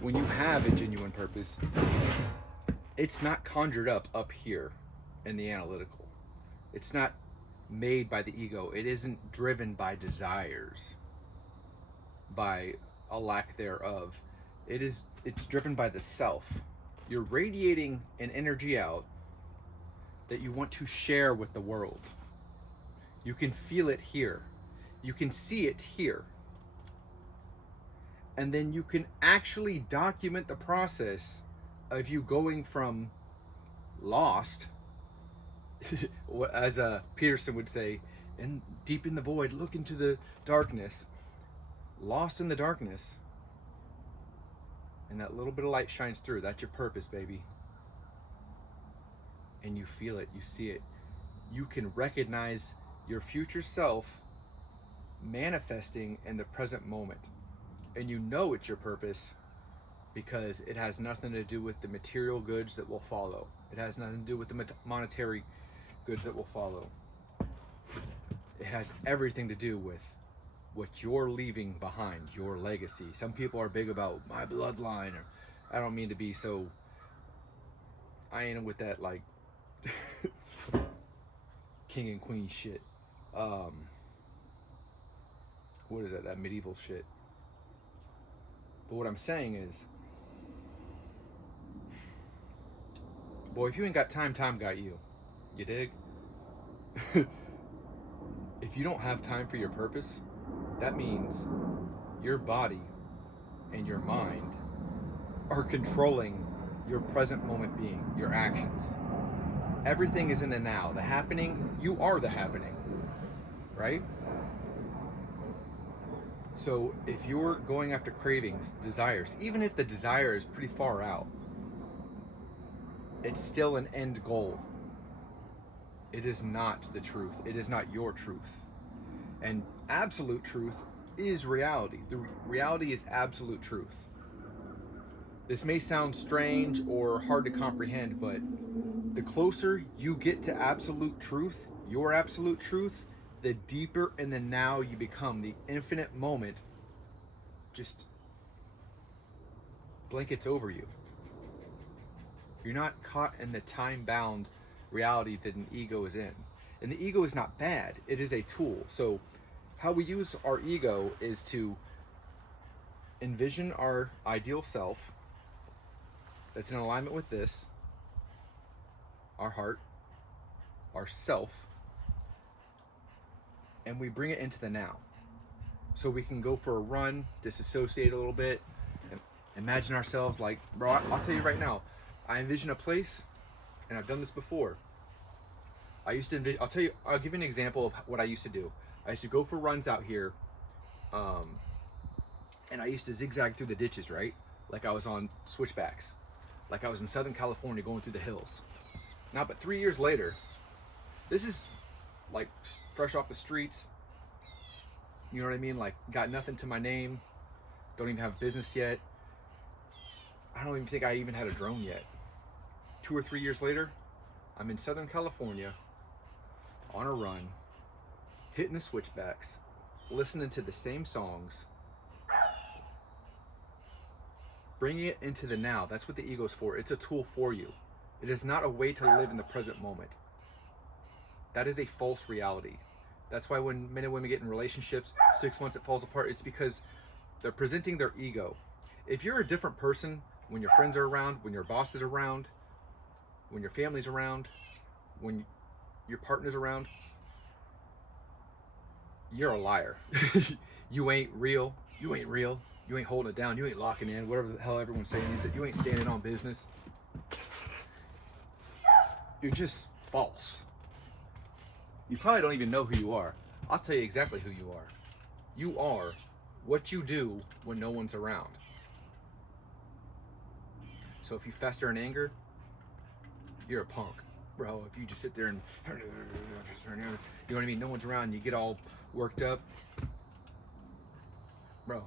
when you have a genuine purpose, it's not conjured up here in the analytical. It's not made by the ego. It isn't driven by desires, by a lack thereof. It's driven by the self. You're radiating an energy out that you want to share with the world. You can feel it here. You can see it here. And then you can actually document the process of you going from lost, as Peterson would say, and deep in the void, look into the darkness, lost in the darkness, and that little bit of light shines through. That's your purpose, baby. And you feel it, you see it. You can recognize your future self manifesting in the present moment. And you know it's your purpose because it has nothing to do with the material goods that will follow. It has nothing to do with the monetary goods that will follow. It has everything to do with what you're leaving behind, your legacy. Some people are big about my bloodline, or I don't mean to be so, I ain't with that like king and queen shit. What is that medieval shit? But what I'm saying is, boy, if you ain't got time, time got you. You dig? If you don't have time for your purpose, that means your body and your mind are controlling your present moment being, your actions. Everything is in the now. The happening, you are the happening, right? So if you're going after cravings, desires, even if the desire is pretty far out, it's still an end goal. It is not the truth. It is not your truth. And absolute truth is reality. The reality is absolute truth. This may sound strange or hard to comprehend, but the closer you get to absolute truth, your absolute truth, the deeper in the now you become. The infinite moment just blankets over you. You're not caught in the time-bound reality that an ego is in. And the ego is not bad. It is a tool. So how we use our ego is to envision our ideal self that's in alignment with this, our heart, our self, and we bring it into the now. So we can go for a run, disassociate a little bit, and imagine ourselves like, bro, I'll tell you right now, I envision a place, and I've done this before. I used to envision, I'll give you an example of what I used to do. I used to go for runs out here, and I used to zigzag through the ditches, right? Like I was on switchbacks. Like I was in Southern California going through the hills. Now, but 3 years later, this is like fresh off the streets. You know what I mean? Like, got nothing to my name. Don't even have business yet. I don't even think I even had a drone yet. 2 or 3 years later, I'm in Southern California on a run, hitting the switchbacks, listening to the same songs, bringing it into the now. That's what the ego's for. It's a tool for you. It is not a way to live in the present moment. That is a false reality. That's why when men and women get in relationships, 6 months it falls apart, it's because they're presenting their ego. If you're a different person when your friends are around, when your boss is around, when your family's around, when your partner's around, you're a liar. You ain't real. You ain't real. You ain't holding it down. You ain't locking in. Whatever the hell everyone's saying is that you ain't standing on business. You're just false. You probably don't even know who you are. I'll tell you exactly who you are. You are what you do when no one's around. So if you fester in anger, you're a punk. Bro, if you just sit there and, you know what I mean, no one's around, you get all worked up. Bro,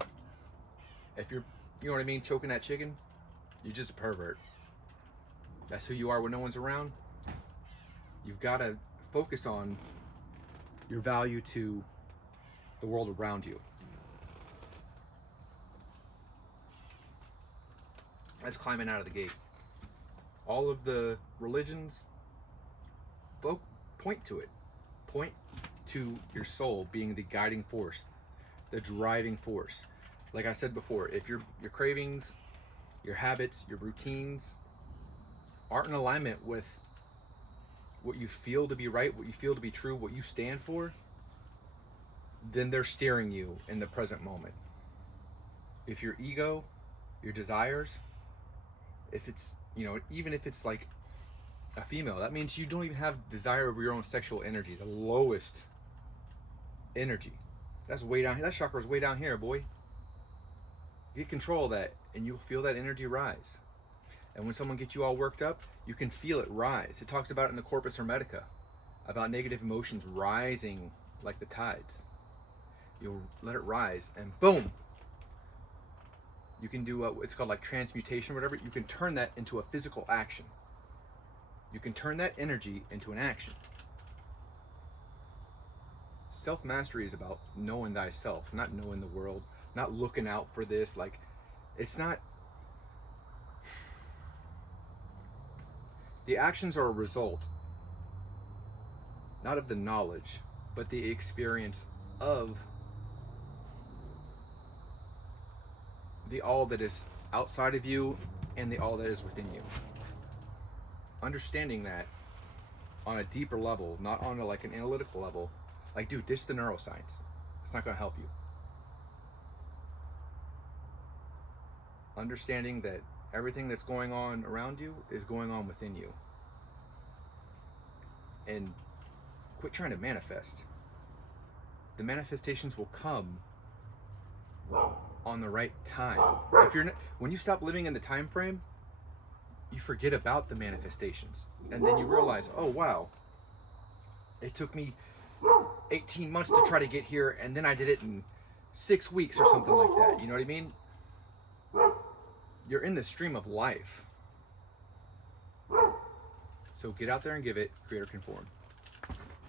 if you're, you know what I mean, choking that chicken, you're just a pervert. That's who you are when no one's around. You've got to focus on your value to the world around you. That's climbing out of the gate. All of the religions point to it. Point to your soul being the guiding force, the driving force. Like I said before, if your cravings, your habits, your routines aren't in alignment with what you feel to be right, what you feel to be true, what you stand for, then they're steering you in the present moment. If your ego, your desires, if it's, even if it's like a female, that means you don't even have desire over your own sexual energy, the lowest energy. That's way down here. That chakra is way down here, boy. Get control of that and you'll feel that energy rise. And when someone gets you all worked up, you can feel it rise. It talks about it in the Corpus Hermetica, about negative emotions rising like the tides. You'll let it rise and boom, you can do it's called like transmutation or whatever. You can turn that into a physical action. You can turn that energy into an action. Self-mastery is about knowing thyself, not knowing the world, not looking out for this. Like, it's not... The actions are a result, not of the knowledge, but the experience of the all that is outside of you and the all that is within you. Understanding that on a deeper level, not on like an analytical level, like, dude, ditch the neuroscience. It's not going to help you. Understanding that everything that's going on around you is going on within you. And quit trying to manifest. The manifestations will come on the right time. If you're not, when you stop living in the time frame, you forget about the manifestations. And then you realize, oh wow, it took me 18 months to try to get here, and then I did it in 6 weeks or something like that. You know what I mean? You're in the stream of life. So get out there and give it, create or conform.